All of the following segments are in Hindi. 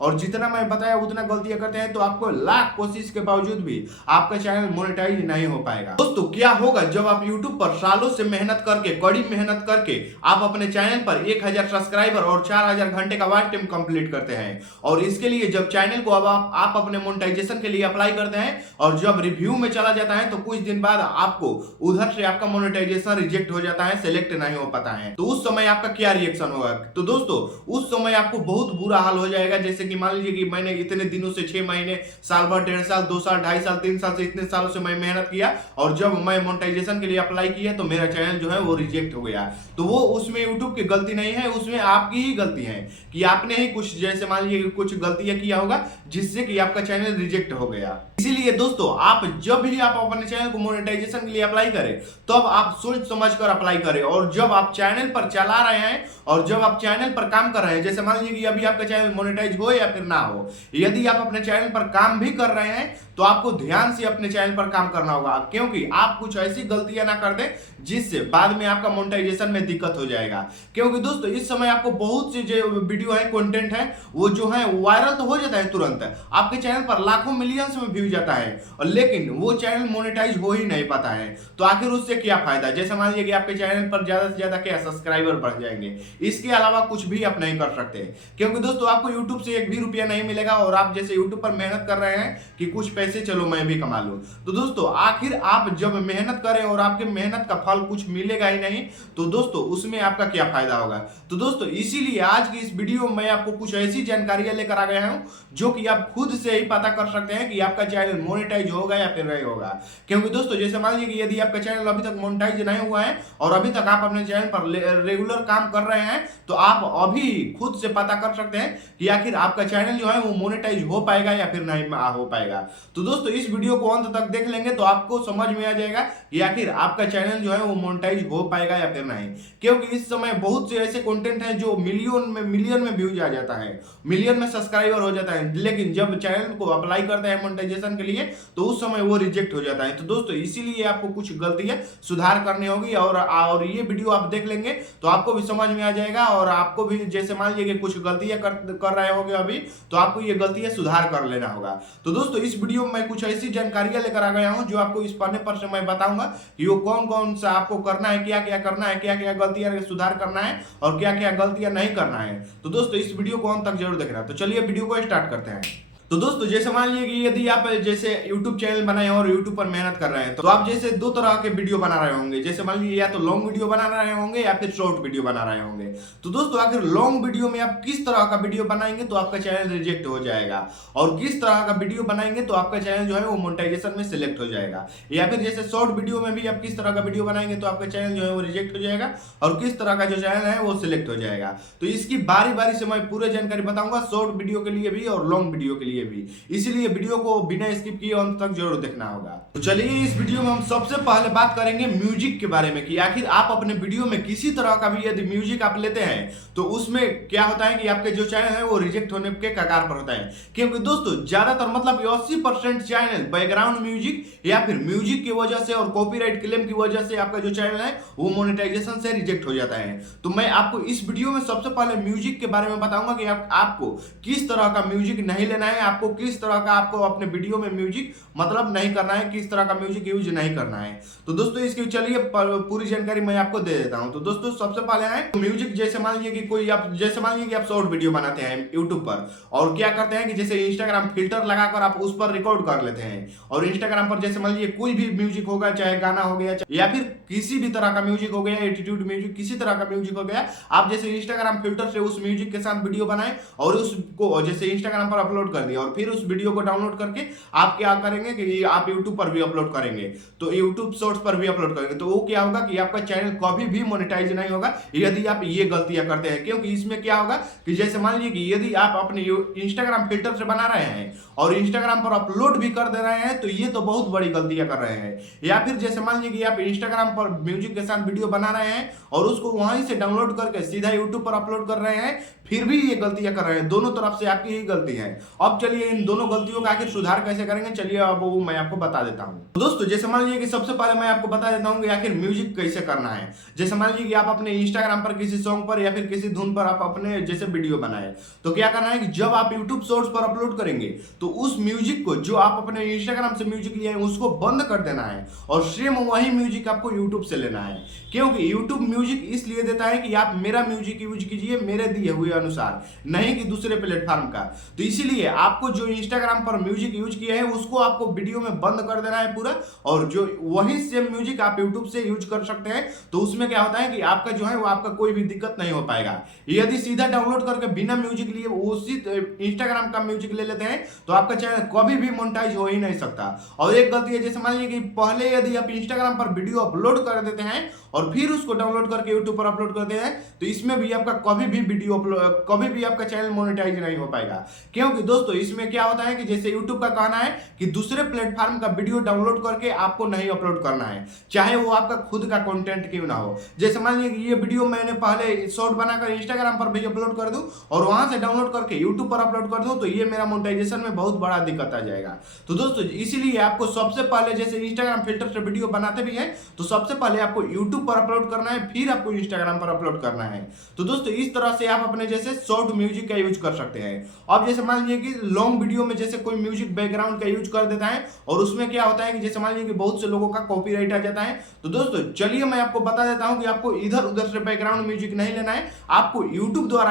और जितना मैं बताया उतना गलतियां करते हैं तो आपको लाख कोशिश के बावजूद भी आपका चैनल मोनेटाइज नहीं हो पाएगा। दोस्तों क्या होगा जब आप YouTube पर सालों से मेहनत करके, कड़ी मेहनत करके आप अपने चैनल पर 1000 सब्सक्राइबर और 4000 घंटे का वॉच टाइम कंप्लीट करते हैं, और इसके लिए जब चैनल को अब आप अपने मोनेटाइजेशन के लिए अप्लाई करते हैं और जब रिव्यू में चला जाता है तो कुछ दिन बाद आपको उधर से आपका मोनेटाइजेशन रिजेक्ट हो जाता है, सेलेक्ट नहीं हो पाता है, तो उस समय आपका क्या रिएक्शन होगा? तो दोस्तों उस समय आपको बहुत बुरा हाल हो जाएगा। जैसे कि मान लीजिए कि मैंने इतने दिनों से 6 महीने, साल भर, 1.5 साल, 2 साल, 2.5 साल, 3 साल से, इतने सालों से मैं मेहनत किया और जब मैं मोनेटाइजेशन के लिए अप्लाई किया तो मेरा चैनल जो है वो रिजेक्ट हो गया। तो वो उसमें यूट्यूब की गलती नहीं है, उसमें आपकी ही गलती है कि आपने ही कुछ, जैसे मान लीजिए कुछ गलतियां किया होगा जिससे कि आपका चैनल रिजेक्ट हो गया। इसीलिए दोस्तों आप जब भी आप अपने चैनल को मोनेटाइजेशन के लिए अप्लाई करें तब आप सोच समझ कर अप्लाई करें, और जब आप चैनल पर चला रहे हैं और जब आप चैनल पर काम कर रहे हैं, जैसे मान लीजिए कि अभी आपका चैनल मोनेटाइज हो या फिर ना हो, यदि आप अपने चैनल पर काम भी कर रहे हैं तो आपको ध्यान से अपने चैनल पर काम करना होगा, क्योंकि आप कुछ ऐसी गलतियां ना कर दें जिससे बाद में आपका मोनेटाइजेशन में दिक्कत हो जाएगा। क्योंकि दोस्तों इस समय आपको बहुत सी जो वीडियो है, कंटेंट है, वो जो है वायरल तो हो जाता है तुरंत, आपके चैनल पर लाखों मिलियंस में व्यू जाता है, और लेकिन वो चैनल मोनेटाइज हो ही नहीं पाता है। तो आखिर उससे क्या फायदा? जैसे मान लीजिए कि आपके चैनल पर ज्यादा से ज्यादा क्या सब्सक्राइबर बढ़ जाएंगे, इसके अलावा कुछ भी आप नहीं कर सकते, क्योंकि दोस्तों आपको यूट्यूब से एक भी रुपया नहीं मिलेगा, और आप जैसे यूट्यूब पर मेहनत कर रहे हैं कि कुछ पैसे चलो मैं भी कमा लूं, तो दोस्तों आखिर आप जब मेहनत करें और आपके मेहनत का फल कुछ मिलेगा ही नहीं, तो दोस्तों उसमें आपका क्या फायदा होगा? तो दोस्तों इसीलिए आज की इस वीडियो में आपको कुछ ऐसी जानकारियां लेकर आ गया हूं जो कि आप खुद से ही पता कर सकते हैं कि आपका चैनल मोनेटाइज होगा या फिर नहीं होगा। क्योंकि दोस्तों जैसे मान लीजिए कि यदि आपका चैनल अभी तक मोनेटाइज नहीं हुआ है और अभी तक आप अपने चैनल पर रेगुलर काम कर रहे हैं, तो आप अभी खुद से पता कर सकते हैं कि आखिर आपका चैनल जो है वो मोनेटाइज हो पाएगा या फिर नहीं हो पाएगा। तो दोस्तों इस वीडियो को अंत तक देख लेंगे तो आपको समझ में आ जाएगा कि आखिर आपका चैनल जो है वो मोनेटाइज हो पाएगा या फिर नहीं। क्योंकि इस समय बहुत से ऐसे कंटेंट हैं जो मिलियन में व्यूज आ जाता है, मिलियन में सब्सक्राइबर हो जाता है, लेकिन जब चैनल को अप्लाई करते हैं मोनेटाइजेशन के लिए तो उस समय वो रिजेक्ट हो जाता है। तो दोस्तों इसीलिए आपको कुछ गलतियां सुधार करनी होगी, और ये वीडियो आप देख लेंगे तो आपको भी समझ में आ जाएगा, और आपको भी जैसे मान लीजिए कि कुछ गलतियां कर रहे होंगे अभी, तो आपको ये गलतियां सुधार कर लेना होगा। तो दोस्तों इस वीडियो में मैं कुछ ऐसी जानकारियां लेकर आ गया हूं जो आपको इस पन्ने पर से मैं बताऊंगा कि वो कौन कौन सा आपको करना है, क्या क्या करना है, क्या क्या गलतियां सुधार करना है और क्या क्या गलतियां नहीं करना है। तो दोस्तों इस वीडियो को अंत तक जरूर देखना। तो चलिए वीडियो को स्टार्ट करते हैं। तो दोस्तों जैसे मान लीजिए कि यदि आप जैसे YouTube चैनल बनाए और YouTube पर मेहनत कर रहे हैं, तो आप जैसे दो तरह के वीडियो बना रहे होंगे। जैसे मान लीजिए या तो लॉन्ग वीडियो बना रहे होंगे या फिर शॉर्ट वीडियो बना रहे होंगे। तो दोस्तों आखिर लॉन्ग वीडियो में आप किस तरह का वीडियो बनाएंगे तो आपका चैनल रिजेक्ट हो जाएगा, और किस तरह का वीडियो बनाएंगे तो आपका चैनल जो है वो मोनेटाइजेशन में सिलेक्ट हो जाएगा, या फिर जैसे शॉर्ट वीडियो में भी आप किस तरह का वीडियो बनाएंगे तो आपका चैनल जो है वो रिजेक्ट हो जाएगा, और किस तरह का जो चैनल है वो सिलेक्ट हो जाएगा। तो इसकी बारी बारी से मैं पूरी जानकारी बताऊंगा, शॉर्ट वीडियो के लिए भी और लॉन्ग वीडियो के लिए भी। इसलिए वीडियो को बिना स्किप किए अंत तक जरूर देखना होगा। तो चलिए इस वीडियो में हम सबसे पहले बात करेंगे म्यूजिक के बारे में कि आखिर आप अपने वीडियो में किसी तरह का भी यदि म्यूजिक आप लेते हैं तो उसमें क्या होता है कि आपके जो चैनल है वो रिजेक्ट होने के कगार पर होता है। क्योंकि दोस्तों ज्यादातर मतलब 80% चैनल बैकग्राउंड म्यूजिक या फिर म्यूजिक की वजह से और कॉपीराइट क्लेम की वजह से आपका जो चैनल है वो मोनेटाइजेशन से रिजेक्ट हो जाता है। तो मैं आपको इस वीडियो में सबसे पहले म्यूजिक के बारे में बताऊंगा कि आपको किस तरह का म्यूजिक नहीं लेना है, आपको किस तरह का आपको अपने वीडियो में म्यूजिक मतलब नहीं करना है, किस तरह का म्यूजिक यूज नहीं करना है। तो दोस्तों इसकी चलिए पूरी जानकारी मैं आपको दे देता हूं। तो दोस्तों सबसे पहले है म्यूजिक, जैसे मान लीजिए कि कोई आप जैसे मान लीजिए कि आप शॉर्ट वीडियो बनाते हैं यूट्यूब पर, और क्या करते हैं कि जैसे इंस्टाग्राम फिल्टर लगाकर आप उस पर रिकॉर्ड कर लेते हैं, और इंस्टाग्राम पर जैसे मान लीजिए कोई भी म्यूजिक होगा, चाहे गाना हो गया या फिर किसी भी तरह का म्यूजिक हो गया, एटीट्यूड म्यूजिक, किसी तरह का म्यूजिक हो गया, आप जैसे इंस्टाग्राम फिल्टर से उस म्यूजिक के साथ वीडियो बनाए और उसको जैसे इंस्टाग्राम पर अपलोड कर दिया, और फिर उस वीडियो को डाउनलोड करके आप क्या करेंगे कि आप YouTube पर भी अपलोड करेंगे, तो YouTube शॉर्ट्स पर भी अपलोड करेंगे, तो वो क्या होगा कि आपका चैनल कभी भी मोनेटाइज नहीं होगा यदि आप ये गलतियां करते हैं। क्योंकि इसमें क्या होगा कि जैसे मान लीजिए कि यदि आप अपने इंस्टाग्राम फिल्टर से बना रहे हैं और इंस्टाग्राम पर अपलोड भी कर दे रहे हैं तो ये तो बहुत बड़ी गलतियां कर रहे हैं। या फिर जैसे मान लीजिए कि आप इंस्टाग्राम पर म्यूजिक के साथ वीडियो बना रहे हैं और उसको वहीं से डाउनलोड करके सीधा YouTube पर अपलोड कर रहे हैं, फिर भी ये गलतियां कर रहे हैं। दोनों तरफ से आपकी ही गलती है। अब चलिए इन दोनों गलतियों का आखिर सुधार कैसे करेंगे, चलिए अब वो मैं आपको बता देता हूँ। तो दोस्तों जैसे मान लीजिए कि सबसे पहले मैं आपको बता देता हूँ कि आखिर म्यूजिक कैसे करना है। जैसे मान लीजिए कि आप अपने इंस्टाग्राम पर किसी सॉन्ग पर या फिर किसी धुन पर आप अपने जैसे वीडियो बनाए, तो क्या करना है कि जब आप यूट्यूब शॉर्ट्स पर अपलोड करेंगे तो उस म्यूजिक को जो आप अपने इंस्टाग्राम से म्यूजिक लिए हैं उसको बंद कर देना है और सेम वही म्यूजिक आपको यूट्यूब से लेना है। क्योंकि यूट्यूब म्यूजिक इसलिए देता है कि आप मेरा म्यूजिक यूज कीजिए मेरे दिए हुए अनुसार, नहीं कि दूसरे प्लेटफॉर्म का। तो इसीलिए आपको जो इंस्टाग्राम पर म्यूजिक यूज किया है उसको आपको वीडियो में बंद कर देना है पूरा, और जो वही सेम म्यूजिक आप यूट्यूब से यूज कर सकते हैं। तो उसमें क्या होता है कि आपका जो है वो आपका कोई भी दिक्कत नहीं हो पाएगा। यदि सीधा डाउनलोड करके बिना म्यूजिक लिए उसी इंस्टाग्राम का म्यूजिक ले लेते हैं तो आपका चैनल कभी भी मोनेटाइज हो ही नहीं सकता। और एक गलती है, जैसे मान लीजिए कि पहले यदि आप इंस्टाग्राम पर वीडियो अपलोड कर देते हैं और फिर उसको डाउनलोड करके यूट्यूब पर अपलोड करते हैं तो इसमें भी आपका कभी भी आपका चैनल मोनेटाइज नहीं हो पाएगा। क्योंकि दोस्तों इसमें क्या होता है कि जैसे यूट्यूब का कहना है कि दूसरे प्लेटफॉर्म का वीडियो डाउनलोड करके आपको नहीं अपलोड करना है, चाहे वो आपका खुद का कंटेंट क्यों ना हो। जैसे मान लीजिए कि ये वीडियो मैंने पहले शॉर्ट बनाकर इंस्टाग्राम पर भी अपलोड कर दूं और वहां से डाउनलोड करके यूट्यूब पर अपलोड कर दूं तो ये मेरा मोनेटाइजेशन में बहुत बड़ा दिक्कत आ जाएगा। तो दोस्तों इसीलिए आपको सबसे पहले जैसे इंस्टाग्राम फिल्टर से वीडियो बनाते भी हैं तो सबसे पहले आपको यूट्यूब पर अपलोड करना है, फिर आपको इंस्टाग्राम पर अपलोड करना है। तो दोस्तों इस तरह से आप अपने जैसे शॉर्ट म्यूजिक का यूज कर सकते हैं। अब जैसे मान लीजिए कि लॉन्ग वीडियो में जैसे कोई म्यूजिक बैकग्राउंड का यूज कर देता है और उसमें क्या होता है कि जैसे मान लीजिए कि बहुत से लोगों का कॉपीराइट आ जाता है। तो दोस्तों चलिए मैं आपको बता देता हूं कि आपको इधर उधर से बैकग्राउंड म्यूजिक नहीं लेना है, आपको यूट्यूब द्वारा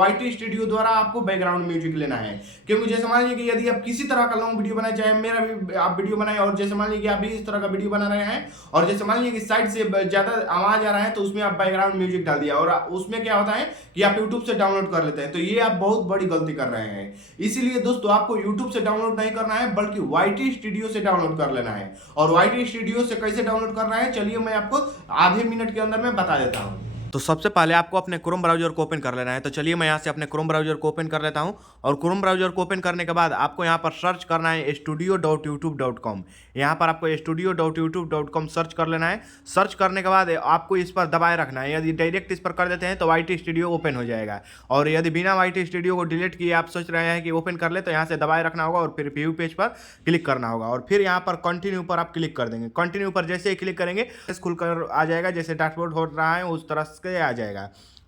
YT स्टूडियो द्वारा आपको बैकग्राउंड म्यूजिक लेना है। क्योंकि जैसे मान लीजिए कि यदि आप किसी तरह का लॉन्ग वीडियो बनाए, चाहे मेरा भी आप वीडियो बनाए और जैसे मान लीजिए कि आप भी इस तरह का वीडियो बना रहे हैं और जैसे मान लीजिए कि साइड से ज्यादा आवाज आ रहा है तो उसमें आप बैकग्राउंड म्यूजिक डाल दिया और उसमें क्या होता है कि आप यूट्यूब से डाउनलोड कर लेते हैं। तो ये आप बहुत बड़ी गलती कर रहे हैं। इसीलिए दोस्तों आपको यूट्यूब से डाउनलोड नहीं करना है बल्कि YT स्टूडियो से डाउनलोड कर लेना है। और YT स्टूडियो से कैसे डाउनलोड करना है चलिए मैं आपको आधे मिनट के अंदर में बता देता हूँ। तो सबसे पहले आपको अपने क्रोम ब्राउजर को ओपन कर लेना है। तो चलिए मैं यहाँ से अपने क्रोम ब्राउजर को ओपन कर लेता हूँ और क्रोम ब्राउजर को ओपन करने के बाद आपको यहाँ पर सर्च करना है studio.youtube.com। यहाँ पर आपको studio.youtube.com सर्च कर लेना है। सर्च करने के बाद आपको इस पर दबाए रखना है। यदि डायरेक्ट इस पर कर देते हैं तो YT स्टूडियो ओपन हो जाएगा, और यदि बिना YT स्टूडियो को डिलीट किए आप सोच रहे हैं कि ओपन कर ले तो यहाँ से दबाए रखना होगा और फिर व्यू पेज पर क्लिक करना होगा और फिर यहाँ पर कंटिन्यू पर आप क्लिक कर देंगे। कंटिन्यू पर जैसे ही क्लिक करेंगे खुलकर आ जाएगा, जैसे डैशबोर्ड हो रहा है उस तरह से आ जाएगा।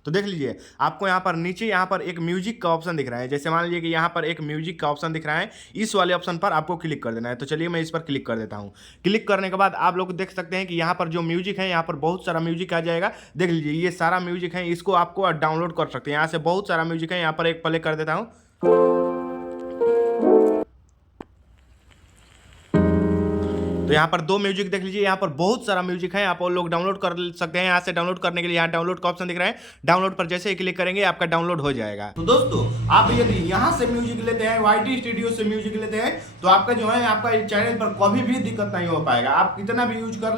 तो देख लीजिए आपको यहाँ पर नीचे यहाँ पर एक म्यूजिक का ऑप्शन दिख रहा है। जैसे मान लीजिए कि यहाँ पर एक म्यूजिक का ऑप्शन दिख रहा है, इस वाले ऑप्शन पर आपको क्लिक कर देना है। तो चलिए मैं इस पर क्लिक कर देता हूँ। क्लिक करने के बाद आप लोग देख सकते हैं कि यहाँ पर जो म्यूजिक है यहाँ पर बहुत सारा म्यूजिक आ जाएगा। देख लीजिए ये सारा म्यूजिक है, इसको आपको डाउनलोड कर सकते हैं। यहाँ से बहुत सारा म्यूजिक है, यहाँ पर एक प्ले कर देता हूँ। तो यहाँ पर दो म्यूजिक देख लीजिए, यहाँ पर बहुत सारा म्यूजिक है, आप लोग डाउनलोड कर सकते हैं। यहाँ से डाउनलोड करने के लिए यहाँ डाउनलोड का ऑप्शन दिख रहा है, डाउनलोड पर जैसे ही क्लिक करेंगे आपका डाउनलोड हो जाएगा। तो दोस्तों आप यदि यहाँ से म्यूजिक लेते हैं, YT स्टूडियो से म्यूजिक लेते हैं तो आपका जो है आपका चैनल पर कभी भी दिक्कत नहीं हो पाएगा। आप कितना भी यूज कर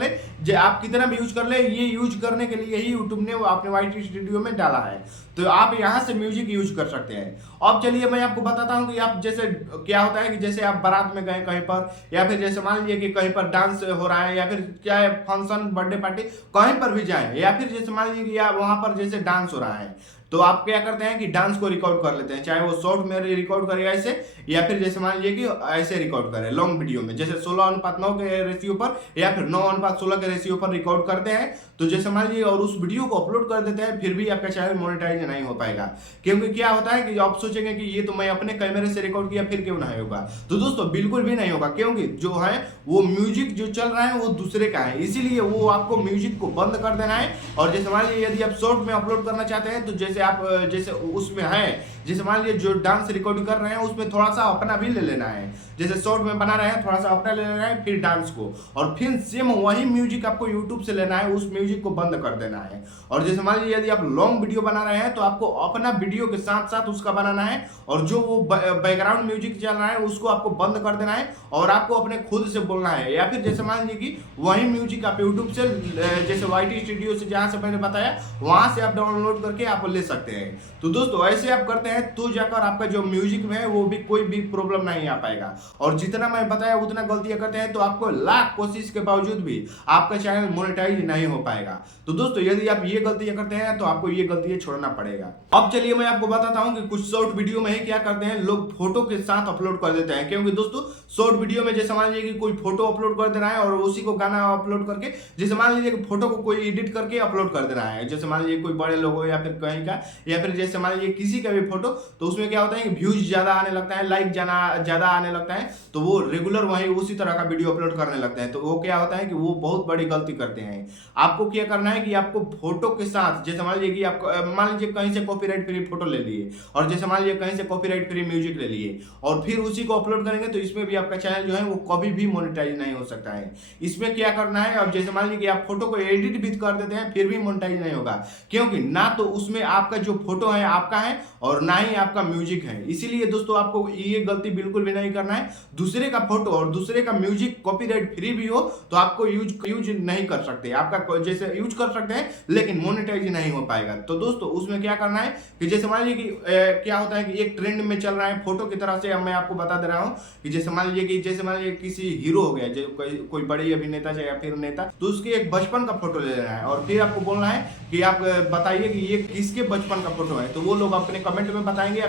ले, ये यूज करने के लिए ही यूट्यूब ने अपने YT स्टूडियो में डाला है। तो आप यहाँ से म्यूजिक यूज कर सकते हैं। अब चलिए मैं आपको बताता हूँ कि आप जैसे क्या होता है कि जैसे आप बारात में गए कहीं पर, या फिर जैसे मान लीजिए कि कहीं पर डांस हो रहा है, या फिर चाहे फंक्शन बर्थडे पार्टी कहीं पर भी जाए, या फिर जैसे मान लीजिए कि आप वहां पर जैसे डांस हो रहा है तो आप क्या करते हैं कि डांस को रिकॉर्ड कर लेते हैं, चाहे वो शॉर्ट में रिकॉर्ड करेगा ऐसे, या फिर जैसे मान लीजिए कि ऐसे रिकॉर्ड करें लॉन्ग वीडियो में, जैसे 16:9 के रेशियो पर या फिर 9:16 के रेशियो पर रिकॉर्ड करते हैं। तो जैसे मान लीजिए और उस वीडियो को अपलोड कर देते हैं, फिर भी आपका चैनल मोनेटाइज नहीं हो पाएगा। क्योंकि क्या होता है कि आप सोचेंगे कि ये तो मैं अपने कैमरे से रिकॉर्ड किया, फिर क्यों नहीं होगा। तो दोस्तों बिल्कुल भी नहीं होगा, क्योंकि जो है वो म्यूजिक जो चल रहा है वो दूसरे का है, इसीलिए वो आपको म्यूजिक को बंद कर देना है। और जैसे मान लीजिए यदि आप शॉर्ट में अपलोड करना चाहते हैं तो जैसे आप जैसे उसमें है, जैसे मान लीजिए जो डांस रिकॉर्डिंग कर रहे हैं उसमें थोड़ा सा अपना भी ले लेना है, जैसे शॉर्ट में बना रहे हैं थोड़ा सा अपना ले लेना है, फिर डांस को, और फिर सेम वही म्यूजिक आपको यूट्यूब से लेना है, उस म्यूजिक को बंद कर देना है। और जैसे मान लीजिए यदि आप लॉन्ग वीडियो बना रहे हैं तो आपको अपना वीडियो के साथ साथ उसका बनाना है, और जो वो बैकग्राउंड म्यूजिक चल रहा है उसको आपको बंद कर देना है और आपको अपने खुद से बोलना है। या फिर जैसे मान लीजिए कि वही म्यूजिक आप यूट्यूब से जैसे YT स्टूडियो से जहाँ से मैंने बताया वहां से आप डाउनलोड करके आप ले सकते हैं। तो दोस्तों ऐसे आप करते हैं तो जाकर आपका जो म्यूजिक में है वो भी कोई भी प्रॉब्लम नहीं आ पाएगा। और जितना मैं बताया उतना गलतियां करते हैं तो आपको लाख कोशिश के बावजूद भी आपका चैनल मोनेटाइज नहीं हो पाएगा। तो दोस्तों यदि आप ये गलतियां करते हैं तो आपको ये गलतियां छोड़ना पड़ेगा। अब चलिए मैं आपको बताता हूं कि कुछ शॉर्ट वीडियो में क्या करते हैं, लोग फोटो के साथ अपलोड कर देते हैं। क्योंकि दोस्तों शॉर्ट वीडियो में जैसे मान लीजिए कि कोई फोटो अपलोड कर दे रहा है और उसी को गाना अपलोड करके, जैसे मान लीजिए कि फोटो को कोई एडिट करके अपलोड कर दे रहा है, जैसे मान लीजिए कोई बड़े लोगों या फिर कहीं का, या फिर जैसे मान लीजिए किसी का भी फोटो, तो उसमें क्या होता है कि व्यूज ज्यादा आने लगता है, लाइक ज्यादा आने लगता है, तो वो रेगुलर वही उसी तरह का वीडियो अपलोड करने लगते हैं। तो वो क्या होता है कि वो बहुत बड़ी गलती करते हैं। आपको क्या करना है कि आपको फोटो के साथ, जैसे मान लीजिए कि आपको मान लीजिए कहीं से कॉपीराइट फ्री फोटो ले लिए, और जैसे मान लीजिए कहीं से कॉपीराइट फ्री म्यूजिक ले लिए और फिर उसी को अपलोड करेंगे, तो इसमें भी आपका चैनल जो है वो कभी भी मोनेटाइज नहीं हो सकता है। इसमें क्या करना है, अब जैसे मान लीजिए कि आप फोटो को एडिट भी कर देते हैं फिर भी मोनेटाइज नहीं होगा, क्योंकि ना तो उसमें आपका जो फोटो है आपका है और ना ही आपका म्यूजिक है। इसीलिए दोस्तों आपको ये गलती बिल्कुल भी नहीं करना है। दूसरे का फोटो और दूसरे का म्यूजिक कॉपीराइट फ्री भी हो तो आपको यूज नहीं कर सकते, आपका जैसे यूज कर सकते हैं लेकिन मोनेटाइज नहीं हो पाएगा। तो दोस्तों उसमें क्या करना है कि जैसे मान लीजिए कि क्या होता है कि एक ट्रेंड में चल रहा है फोटो की तरह से। अब मैं आपको बता दे रहा हूँ कि जैसे मान लीजिए किसी हीरो हो गया, जो कोई बड़ी अभिनेता या फिर नेता, तो उसके एक बचपन का फोटो ले लेना है और फिर आपको बोलना है कि आप बताइए कि ये किसके बचपन का फोटो है। तो वो लोग अपने कमेंट में बताएंगे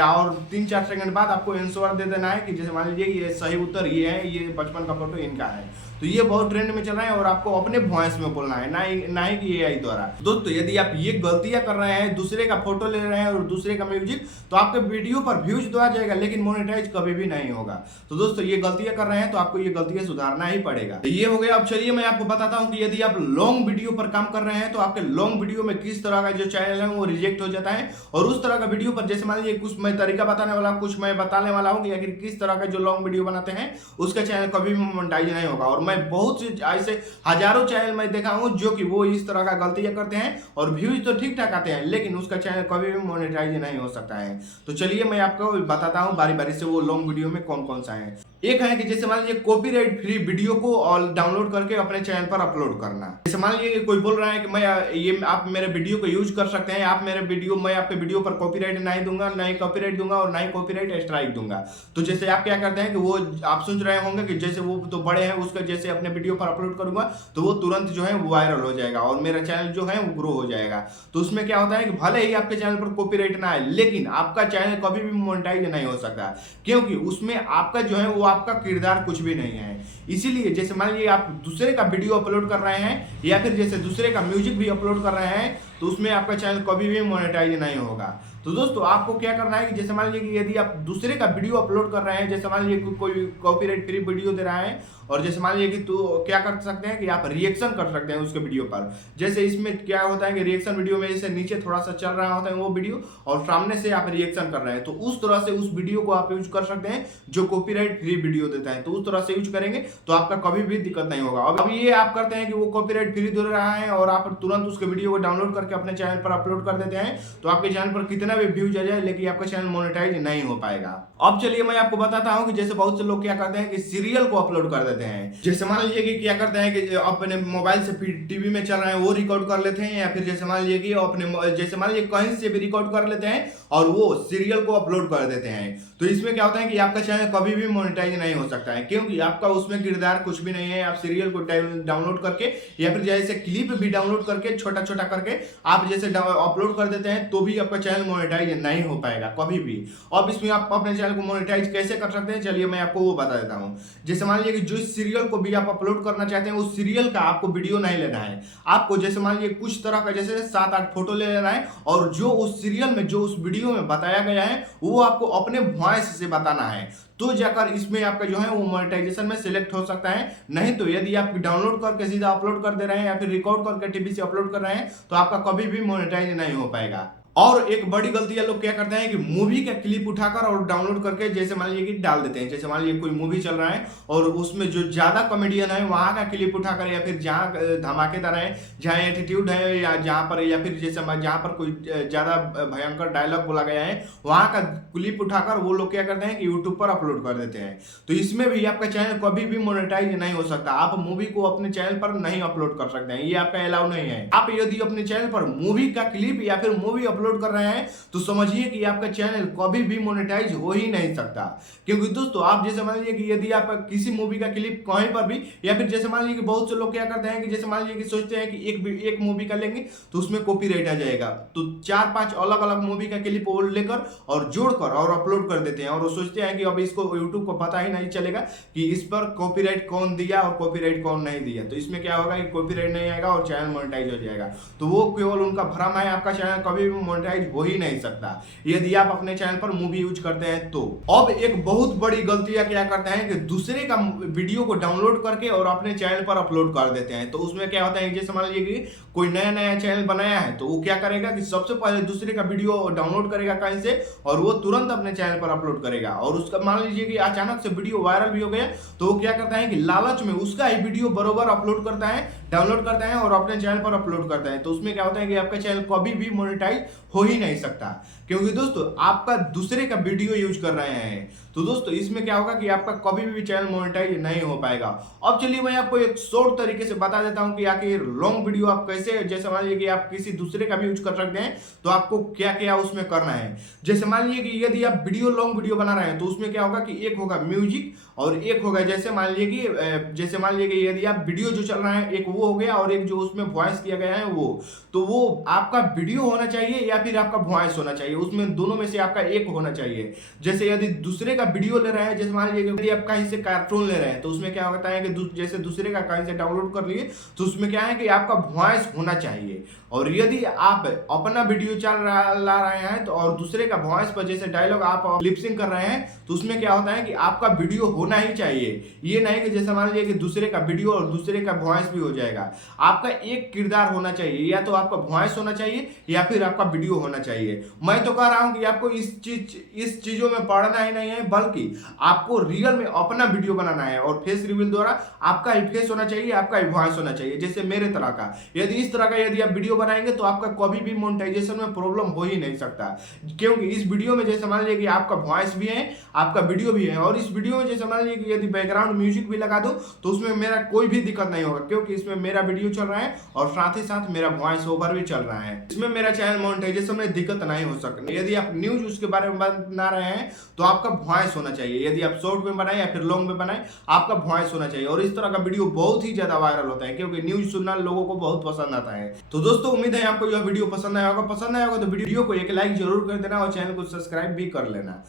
और 3-4 सेकंड बाद आपको आंसर दे देना है कि जैसे मान लीजिए ये सही उत्तर ये है, ये बचपन का फोटो इनका है। तो ये बहुत ट्रेंड में चल रहा है और आपको अपने वॉइस में बोलना है, ना ही कि एआई द्वारा। दोस्तों यदि आप ये गलतियां कर रहे हैं, दूसरे का फोटो ले रहे हैं और दूसरे का म्यूजिक, तो आपके वीडियो पर व्यूज तो आ जाएगा लेकिन मोनेटाइज कभी भी नहीं होगा। तो दोस्तों ये गलतियां कर रहे हैं तो आपको ये गलतियां सुधारना ही पड़ेगा। तो ये हो गया। अब चलिए मैं आपको बताता हूं कि यदि आप लॉन्ग वीडियो पर काम कर रहे हैं तो आपके लॉन्ग वीडियो में किस तरह का जो चैनल है वो रिजेक्ट हो जाता है, और उस तरह का वीडियो पर जैसे मान लीजिए कुछ मैं तरीका बताने वाला हूं, कुछ मैं बताने वाला हूं कि आखिर किस तरह का जो लॉन्ग वीडियो बनाते हैं उसका चैनल कभी भी मोनेटाइज नहीं होगा। और मैं बहुत से ऐसे हजारों चैनल मैं देखा हूं जो कि वो इस तरह का गलतियां करते हैं और व्यूज तो ठीक ठाक आते हैं लेकिन उसका चैनल कभी भी मोनेटाइज नहीं हो सकता है। तो चलिए मैं आपको बताता हूं बारी बारी से वो लॉन्ग वीडियो में कौन कौन सा है। एक है कि जैसे मान लीजिए कॉपीराइट फ्री वीडियो को और डाउनलोड करके अपने चैनल पर अपलोड करना। जैसे मान लीजिए कि कोई बोल रहा है कि आप मेरे वीडियो को यूज कर सकते हैं, मैं आपके वीडियो पर कॉपीराइट नहीं दूंगा, ना ही कॉपीराइट दूंगा और ना ही कॉपीराइट स्ट्राइक दूंगा। तो जैसे आप क्या करते हैं कि वो आप सोच रहे होंगे कि जैसे वो तो बड़े हैं, उसका जैसे अपने वीडियो पर अपलोड करूंगा तो वो तुरंत जो है वो वायरल हो जाएगा और मेरा चैनल जो है वो ग्रो हो जाएगा। तो उसमें क्या होता है कि भले ही आपके चैनल पर कॉपीराइट ना आए लेकिन आपका चैनल कभी भी मोनेटाइज नहीं हो सकता, क्योंकि उसमें आपका जो है वो आपका किरदार कुछ भी नहीं है। इसीलिए जैसे मान लीजिए आप दूसरे का वीडियो अपलोड कर रहे हैं या फिर जैसे दूसरे का म्यूजिक भी अपलोड कर रहे हैं तो उसमें आपका चैनल कभी भी मोनेटाइज नहीं होगा। तो दोस्तों आपको क्या करना है कि जैसे मान लीजिए कि यदि आप दूसरे का वीडियो अपलोड कर रहे हैं, जैसे मान लीजिए कोई कॉपीराइट फ्री वीडियो दे रहा है और जैसे मान लीजिए कि तो क्या कर सकते हैं कि आप रिएक्शन कर सकते हैं उसके वीडियो पर। जैसे इसमें क्या होता है कि रिएक्शन वीडियो में जैसे नीचे थोड़ा सा चल रहा होता है वो वीडियो और सामने से आप रिएक्शन कर रहे हैं, तो उस तरह से उस वीडियो को आप यूज कर सकते हैं जो कॉपीराइट फ्री वीडियो देता है। तो उस तरह से यूज करेंगे तो आपका कभी भी दिक्कत नहीं होगा। अब ये आप करते हैं कि वो कॉपीराइट फ्री दे रहा है और आप तुरंत उसके वीडियो को डाउनलोड करके अपने चैनल पर अपलोड कर देते हैं, तो आपके चैनल पर कितना भी व्यूज आ जाए लेकिन आपका चैनल मोनेटाइज नहीं हो पाएगा। अब चलिए मैं आपको बताता हूं कि जैसे बहुत से लोग क्या करते हैं कि सीरियल को अपलोड कर देते हैं। जैसे मान लीजिए कि क्या करते हैं कि अपने मोबाइल से टीवी में चल रहा है वो रिकॉर्ड कर लेते हैं, या फिर जैसे मान लीजिए कि अपने जैसे मान लीजिए कहीं से भी रिकॉर्ड कर लेते हैं और वो सीरियल को अपलोड कर देते हैं। तो इसमें क्या होता है कि आपका चैनल कभी भी मोनेटाइज नहीं हो सकता है, क्योंकि आपका उसमें किरदार कुछ भी नहीं है। आप सीरियल को डाउनलोड करके या फिर जैसे क्लिप भी डाउनलोड करके छोटा छोटा करके आप जैसे अपलोड कर देते हैं तो भी आपका चैनल मोनेटाइज नहीं हो पाएगा कभी भी। अब इसमें आप अपने चैनल को मोनेटाइज कैसे कर सकते हैं, चलिए मैं आपको वो बता देता हूं। जैसे मान लीजिए कि जो सीरियल को भी आप अपलोड करना चाहते हैं उस सीरियल का आपको वीडियो नहीं लेना है। आपको जैसे मान लीजिए कुछ तरह का जैसे 7-8 फोटो ले लेना है और जो उस सीरियल में जो उस वीडियो में बताया गया है वो आपको अपने वॉइस से बताना है, तो जाकर इसमें आपका जो है वो मोनेटाइजेशन में सिलेक्ट हो सकता है। नहीं तो यदि आप डाउनलोड करके सीधा अपलोड कर दे रहे हैं या फिर रिकॉर्ड करके टीवी से अपलोड कर रहे हैं तो आपका कभी भी मोनेटाइज नहीं हो पाएगा। और एक बड़ी गलती है, लोग क्या करते हैं कि मूवी का क्लिप उठाकर और डाउनलोड करके जैसे मान लीजिए कि डाल देते हैं। जैसे मान लीजिए कोई मूवी चल रहा है और उसमें जो ज्यादा कॉमेडियन है वहां का क्लिप उठाकर, या फिर जहां धमाकेदार है, जहां एटीट्यूड है, या जहां पर या फिर जैसे जहां पर कोई ज्यादा भयंकर डायलॉग बोला गया है वहां का क्लिप उठाकर वो लोग क्या करते हैं कि यूट्यूब पर अपलोड कर देते हैं। तो इसमें भी आपका चैनल कभी भी मोनेटाइज नहीं हो सकता। आप मूवी को अपने चैनल पर नहीं अपलोड कर सकते हैं, ये आपका अलाउ नहीं है। आप यदि अपने चैनल पर मूवी का क्लिप या फिर मूवी अपलोड कर रहे हैं तो समझिए कि आपका चैनल कभी भी मोनेटाइज हो ही नहीं सकता। क्योंकि दोस्तों आप जैसे मान लीजिए कि यदि आप किसी मूवी का क्लिप कहीं पर भी, या फिर जैसे मान लीजिए कि बहुत से लोग क्या करते हैं कि जैसे मान लीजिए कि सोचते हैं कि एक मूवी का लेंगे तो उसमें कॉपीराइट आ जाएगा, तो 4-5 अलग अलग मूवी का क्लिप वो लेकर और जोड़कर और अपलोड कर देते हैं, और वो सोचते हैं कि अब इसको यूट्यूब को पता ही नहीं चलेगा कि इस पर कॉपीराइट कौन दिया और कॉपीराइट कौन नहीं दिया। तो इसमें क्या होगा कि कॉपीराइट नहीं आएगा और चैनल मोनेटाइज हो जाएगा। तो वो केवल उनका भ्रम है, आपका चैनल कभी भी मोनेटाइज हो ही नहीं सकता यदि आप अपने चैनल पर मूवी यूज करते हैं तो। अब एक बहुत बड़ी गलतियां क्या करते हैं कि दूसरे का वीडियो को डाउनलोड करके और अपने चैनल पर अपलोड कर देते हैं। तो उसमें क्या होता है, जैसे मान लीजिए कि कोई नया नया चैनल बनाया है तो वो क्या करेगा कि सबसे पहले दूसरे का वीडियो डाउनलोड करेगा कहीं से और वो तुरंत अपने चैनल पर अपलोड करेगा, और उसका मान लीजिए कि अचानक से वीडियो वायरल भी हो गया तो वो क्या करता है कि लालच में उसका ही वीडियो बरोबर अपलोड करता है, डाउनलोड करता है और अपने चैनल पर अपलोड करता है। तो उसमें क्या होता है कि आपका चैनल कभी भी मोनेटाइज हो ही नहीं सकता, क्योंकि दोस्तों आपका दूसरे का वीडियो यूज कर रहे हैं। तो दोस्तों इसमें क्या होगा कि आपका कभी भी चैनल मोनेटाइज नहीं हो पाएगा। अब चलिए मैं आपको एक शॉर्ट तरीके से बता देता हूं कि आखिर लॉन्ग वीडियो आप कैसे, जैसे मान लीजिए कि आप किसी दूसरे का भी यूज कर सकते हैं तो आपको क्या क्या उसमें करना है। जैसे मान लीजिए कि यदि आप लॉन्ग वीडियो बना रहे हैं तो उसमें क्या होगा कि एक होगा म्यूजिक और एक होगा जैसे मान लीजिए कि यदि आप वीडियो जो चल रहा है एक वो हो गया और एक जो उसमें वॉइस किया गया है वो, तो वो आपका वीडियो होना चाहिए या फिर आपका वॉइस होना चाहिए, उसमें दोनों में से आपका एक होना चाहिए। जैसे यदि दूसरे का वीडियो ले रहे हैं, जैसे मान लीजिए यदि आप कहीं से कार्टून ले रहे हैं तो उसमें क्या होता है कि जैसे दूसरे का कहीं से डाउनलोड कर लिए तो उसमें क्या है कि आपका वॉइस होना चाहिए। और यदि आप अपना वीडियो ला रहे हैं तो और दूसरे का वॉइस पर जैसे डायलॉग आप लिपसिंग कर रहे हैं तो उसमें क्या होता है कि आपका वीडियो होना ही चाहिए। ये नहीं कि जैसे मान लीजिए कि दूसरे का वीडियो और दूसरे का वॉइस भी हो जाएगा। आपका एक किरदार होना चाहिए, या तो आपका वॉइस होना चाहिए या फिर आपका वीडियो होना चाहिए। मैं तो कह रहा हूं कि आपको इस चीजों में पढ़ना ही नहीं है, बल्कि आपको रियल में अपना वीडियो बनाना है और फेस रिवील द्वारा आपका ही फेस होना चाहिए, आपका ही वॉइस होना चाहिए, जैसे मेरे तरह का। यदि इस तरह का यदि आप वीडियो बनाएंगे तो आपका कभी भी मोनेटाइजेशन में प्रॉब्लम हो ही नहीं सकता, क्योंकि इस वीडियो में जैसे मान लीजिए कि आपका वॉइस भी है, आपका वीडियो भी है, और इस वीडियो में जैसे मान लीजिए कि यदि बैकग्राउंड म्यूजिक भी लगा दो तो उसमें मेरा कोई भी दिक्कत नहीं होगा, क्योंकि इसमें मेरा वीडियो चल रहा है और साथ ही साथ मेरा वॉइस ओवर भी चल रहा है। इसमें मेरा चैनल मोनेटाइजेशन में दिक्कत नहीं हो सकती। यदि आप न्यूज उसके बारे में बना रहे हैं तो आपका वॉइस होना चाहिए, यदि आप शॉर्ट में बनाए या फिर लॉन्ग में बनाए आपका वॉइस होना चाहिए। और इस तरह का वीडियो बहुत ही ज्यादा वायरल होता है, क्योंकि न्यूज सुनना लोगों को बहुत पसंद आता है। तो दोस्तों उम्मीद है आपको यह वीडियो पसंद आया होगा तो वीडियो को एक लाइक जरूर कर देना और चैनल को सब्सक्राइब भी कर लेना।